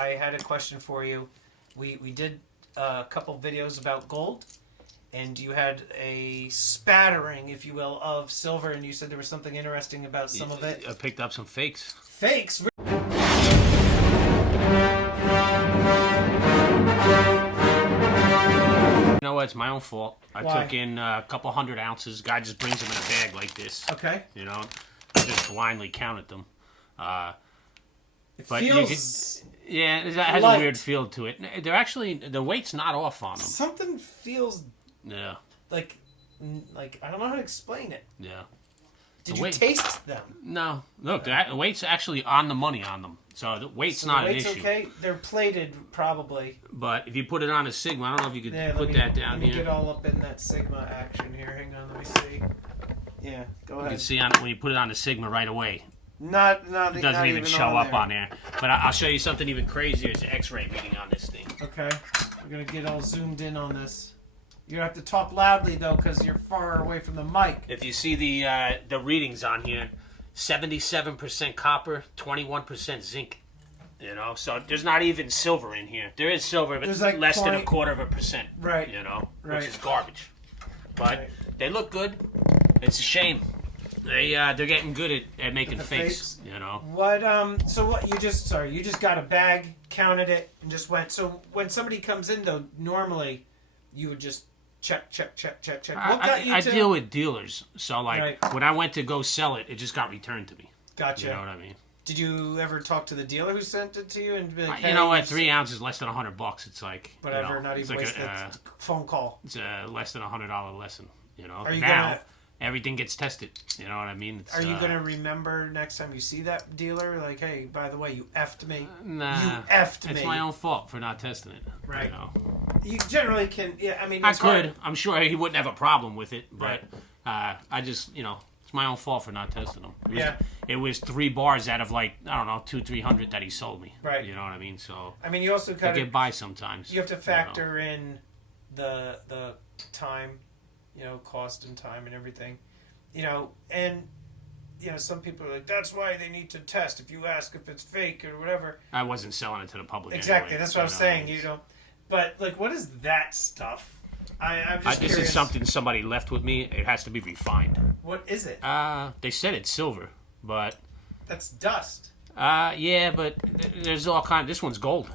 I had a question for you. We did a couple videos about gold, and you had a spattering, if you will, of silver, and you said there was something interesting about some of it. I picked up some fakes. Fakes? You know what? It's my own fault. I took in a couple 100 ounces. Guy just brings them in a bag like this. Okay. You know, I just blindly counted them. It but feels yeah, it has light. a weird feel to it. They're actually, the weight's not off on them. Something feels Yeah. like I don't know how to explain it. Yeah. Did you taste them? No. Look, the weight's actually on the money on them. So the weight's not an issue. Okay. They're plated, probably. But if you put it on a Sigma, I don't know if you could put that down here. Let me get all up in that Sigma action here. Hang on, let me see. Yeah, go ahead. You can see when you put it on the Sigma right away. It doesn't even show up on there. But I'll show you something even crazier. It's an X-ray reading on this thing. Okay. We're going to get all zoomed in on this. You're going to have to talk loudly, though, because you're far away from the mic. If you see the readings on here, 77% copper, 21% zinc. You know, so there's not even silver in here. There is silver, but it's like less than 1/4%. Right. You know, right. Which is garbage. But they look good. It's a shame. They're getting good at making fakes. You know. What so what you just got a bag, counted it, and just went. So when somebody comes in though, normally you would just check. What got you I deal with dealers, so like right. when I went to go sell it, it just got returned to me. Gotcha. You know what I mean? Did you ever talk to the dealer who sent it to you and be like, hey, you know what? 3 ounces less than $100. It's like whatever. You know, not even waste a phone call. It's a less than $100 lesson. You know. Are you now everything gets tested. You know what I mean? Are you gonna remember next time you see that dealer? Like, hey, by the way, you effed me. Nah, you effed me. It's my own fault for not testing it. Right. You know? You generally can. Yeah, I mean, I could. Hard. I'm sure he wouldn't have a problem with it, but right. I just, you know, it's my own fault for not testing them. It was 3 bars out of like, I don't know, 200-300 that he sold me. Right. You know what I mean? So I mean, you also kind of get by sometimes. You have to factor in the time, you know, cost and time and everything, you know, and you know, some people are like, that's why they need to test. If you ask if it's fake or whatever. I wasn't selling it to the public. Exactly. Anyway, that's what I'm saying. You don't. But like, what is that stuff? I'm just this curious. is something somebody left with me. It has to be refined. What is it? They said it's silver, but that's dust. Yeah, but there's all kinds. This one's gold.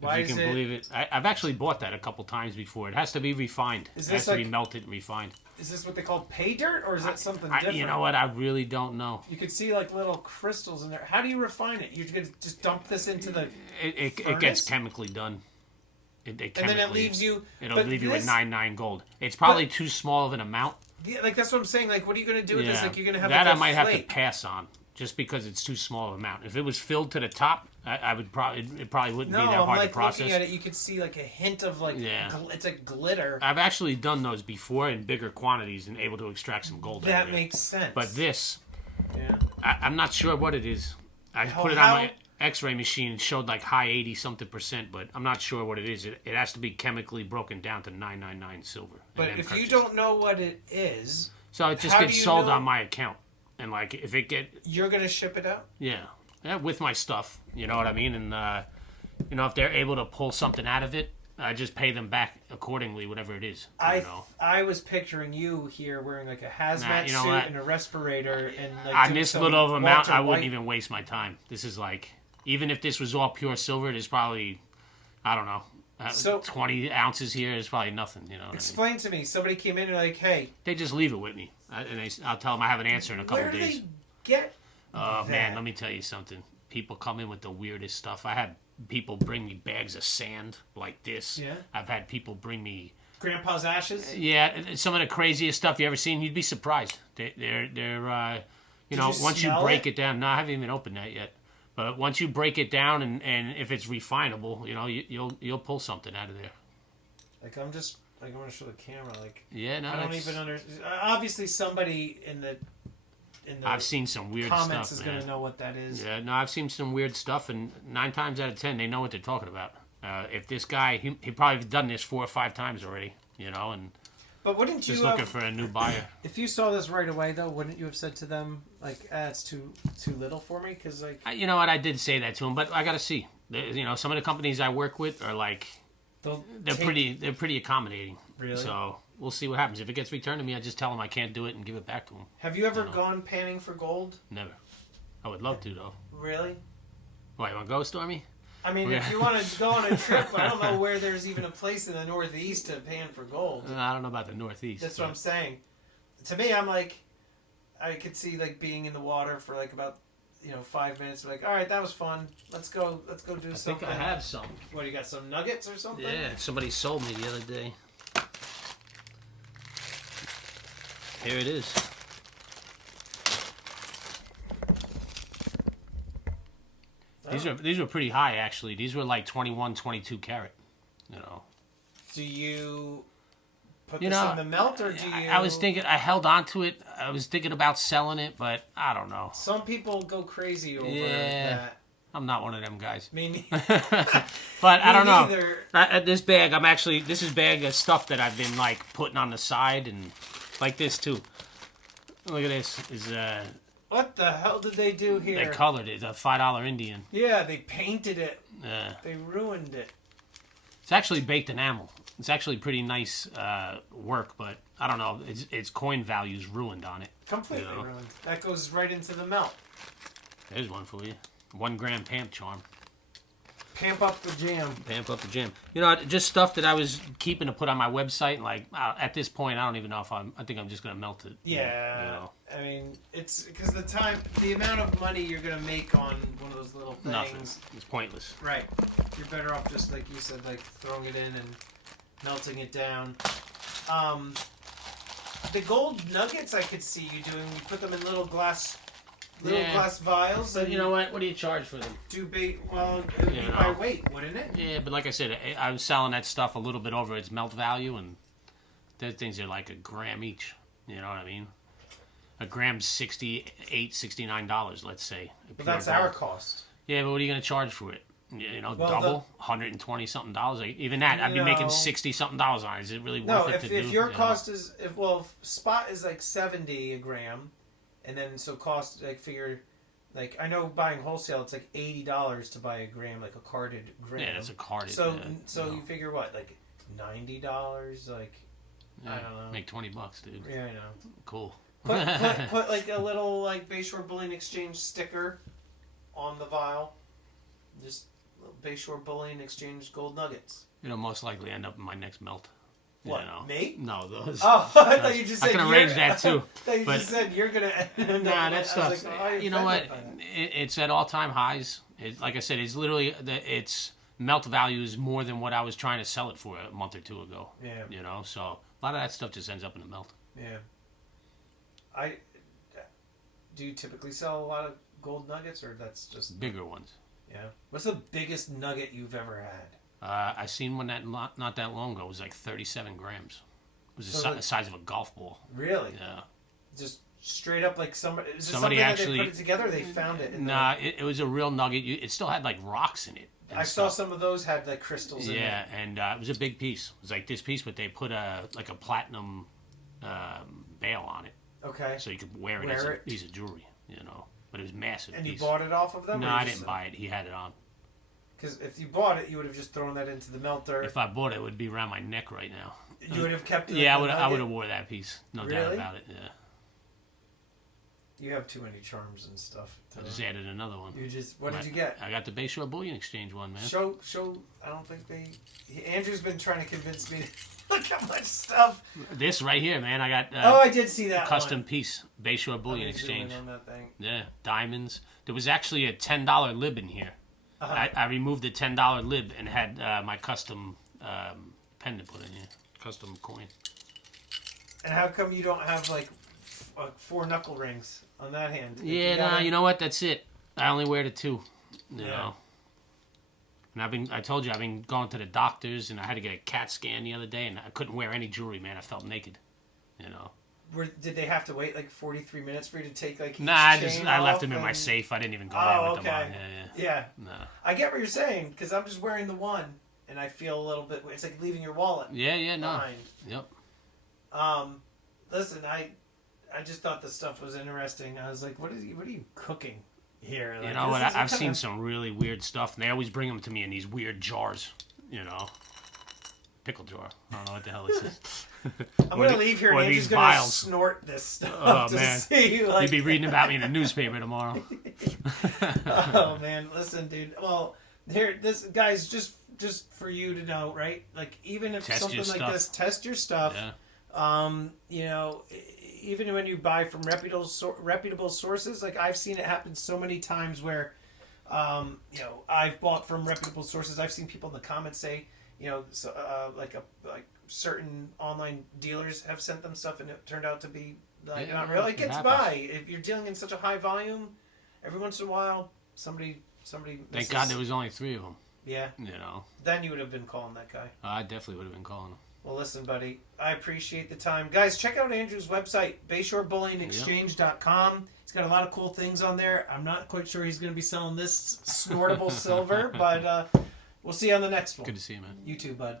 Why if you can believe it. I've actually bought that a couple times before. It has to be refined. It has to be melted and refined. Is this what they call pay dirt, or is that something different? You know what? I really don't know. You could see like little crystals in there. How do you refine it? You just dump this into the It gets chemically done. And then it leaves you. It'll leave you with 99 gold. It's probably too small of an amount. Yeah, like that's what I'm saying. Like, what are you going to do with this? Like, you're going to have that like I might flake. have to pass on, just because it's too small of an amount. If it was filled to the top, I would probably wouldn't be that hard to process. Looking at it, you could see like a hint of like it's like glitter. I've actually done those before in bigger quantities and able to extract some gold. That makes sense. But this, I'm not sure what it is. I put it on my X-ray machine and showed like high 80-something%, but I'm not sure what it is. It has to be chemically broken down to 999 silver. But if you don't know what it is, so it just gets sold on my account, and like if it you're gonna ship it out. Yeah, with my stuff. You know what I mean? And you know, if they're able to pull something out of it, I just pay them back accordingly, whatever it is. I was picturing you here wearing like a hazmat suit and a respirator, and like on this little of amount, I wouldn't even waste my time. This is like. Even if this was all pure silver, there's probably, I don't know, 20 ounces here is probably nothing. You know. Explain to me. Somebody came in and like, hey. They just leave it with me, and I'll tell them I have an answer in a couple days. Where do they get? Oh man, let me tell you something. People come in with the weirdest stuff. I had people bring me bags of sand like this. Yeah. I've had people bring me Grandpa's ashes. Yeah, some of the craziest stuff you ever seen. You'd be surprised. They're you know, once you break it down. No, I haven't even opened that yet. But once you break it down and if it's refinable, you know, you'll pull something out of there. Like I'm just like I want to show the camera. Like I don't even understand. Obviously, somebody in the I've seen some weird comments stuff, is going to know what that is. Yeah, no, I've seen some weird stuff, and 9 times out of 10 they know what they're talking about. If this guy he probably done this 4 or 5 times already, you know, and But wouldn't you just looking for a new buyer. If you saw this right away, though, wouldn't you have said to them, like, it's too little for me? Because, like... You know what? I did say that to them, but I got to see. You know, some of the companies I work with are, like, they're pretty accommodating. Really? So we'll see what happens. If it gets returned to me, I just tell them I can't do it and give it back to them. Have you ever gone panning for gold? Never. I would love to, though. Really? Why, you want to go, Stormy? I mean, if you want to go on a trip, I don't know where there's even a place in the Northeast to pan for gold. I don't know about the Northeast. That's what I'm saying. To me, I'm like, I could see like being in the water for like about 5 minutes. Like, all right, that was fun. Let's go do something. I think I have some. What, you got some nuggets or something? Yeah, somebody sold me the other day. Here it is. These were pretty high, actually. These were like 21, 22 carat. You know. Do you put this in the melt, or do you? I was thinking. I held on to it. I was thinking about selling it, but I don't know. Some people go crazy over that. I'm not one of them guys. Me neither. But I don't know. This bag, this is bag of stuff that I've been like putting on the side and like this too. Look at this. What the hell did they do here? They colored it. A $5 Indian. Yeah, they painted it. Yeah. They ruined it. It's actually baked enamel. It's actually pretty nice work, but I don't know. Its coin value's ruined on it. Completely ruined. That goes right into the melt. There's one for you. 1 gram pamp charm. Pamp up the jam. Pamp up the jam. You know, just stuff that I was keeping to put on my website. Like at this point, I don't even know if I think I'm just gonna melt it. Yeah. You know? I mean, it's because the amount of money you're gonna make on one of those little things. Nothing. It's pointless. Right. You're better off just like you said, like throwing it in and melting it down. The gold nuggets I could see you doing. You put them in little glass vials. But you know what? What do you charge for them? It would be by weight, wouldn't it? Yeah, but like I said, I was selling that stuff a little bit over its melt value, and those things are like a gram each. You know what I mean? A gram's $68, $69, let's say. But that's our cost. Yeah, but what are you going to charge for it? You know, double, $120 something dollars. Like, even that, I'd be making $60 something dollars on it. Is it really worth it to do? No, if your cost is if spot is like $70 a gram, and then so cost like figure, like I know buying wholesale it's like $80 to buy a gram, like a carded gram. Yeah, it's a carded. So you figure what, like $90, like I don't know. Make $20, dude. Yeah, I know. Cool. Put like a little like Bayshore Bullion Exchange sticker on the vial. Just Bayshore Bullion Exchange gold nuggets. It'll most likely end up in my next melt. What, you know? me? No, those. Oh, I thought you just said I can arrange that too. I thought you just said you're gonna. Nah, that stuff. Like, you know what? It's at all-time highs. Like I said, it's literally its melt value is more than what I was trying to sell it for a month or two ago. Yeah. You know, so a lot of that stuff just ends up in the melt. Yeah. Do you typically sell a lot of gold nuggets, or that's just bigger ones? Yeah. What's the biggest nugget you've ever had? I seen one that not that long ago. It was like 37 grams. It was the size of a golf ball. Really? Yeah. Just straight up like somebody. Is somebody actually they put it together. Or they found it. It was a real nugget. It still had like rocks in it. I saw some of those had like crystals in it. Yeah, and it was a big piece. It was like this piece, but they put a platinum bail on it. Okay. So you could wear it as a piece of jewelry, you know. But it was massive. And you bought it off of them? No, I didn't buy it. He had it on. Because if you bought it, you would have just thrown that into the melter. If I bought it, it would be around my neck right now. You would have kept it. Yeah, I would have wore that piece. No doubt about it. Yeah. You have too many charms and stuff. I just added another one. What did you get? I got the Bayshore Bullion Exchange one, man. Show. I don't think Andrew's been trying to convince me to look how much stuff. This right here, man. I got. I did see that custom piece Bayshore Bullion Exchange. On that thing. Yeah, diamonds. There was actually a $10 lib in here. Uh-huh. I removed the $10 lib and had my custom pendant put in here, custom coin. And how come you don't have like 4 knuckle rings on that hand? Yeah, you know what? That's it. I only wear the 2. You know. And I told you, I've been going to the doctors, and I had to get a CAT scan the other day, and I couldn't wear any jewelry, man. I felt naked. You know. Did they have to wait like 43 minutes for you to take like? Nah, I left them in my safe. I didn't even go there with them on. Yeah. No. I get what you're saying because I'm just wearing the one, and I feel a little bit. It's like leaving your wallet. Yeah, no. Behind. Yep. Listen, I just thought the stuff was interesting. I was like, what are you cooking here? Like, You know what? I've seen of... some really weird stuff, and they always bring them to me in these weird jars. Pickle jar. I don't know what the hell this is. I'm going to leave here and Andrew's going to snort this stuff to see. Like... You'd be reading about me in the newspaper tomorrow. Oh, man. Listen, dude. Well, this guy's just for you to know, right? Like, even if something like this, test your stuff. Yeah. Even when you buy from reputable sources, like I've seen it happen so many times where, I've bought from reputable sources. I've seen people in the comments say, like certain online dealers have sent them stuff and it turned out to be like not real. It gets by. If you're dealing in such a high volume, every once in a while, somebody. Thank God there was only 3 of them. Yeah. Then you would have been calling that guy. I definitely would have been calling him. Well, listen, buddy, I appreciate the time. Guys, check out Andrew's website, Bayshore Bullion Exchange.com. He's got a lot of cool things on there. I'm not quite sure he's going to be selling this snortable silver, but we'll see you on the next one. Good to see you, man. You too, bud.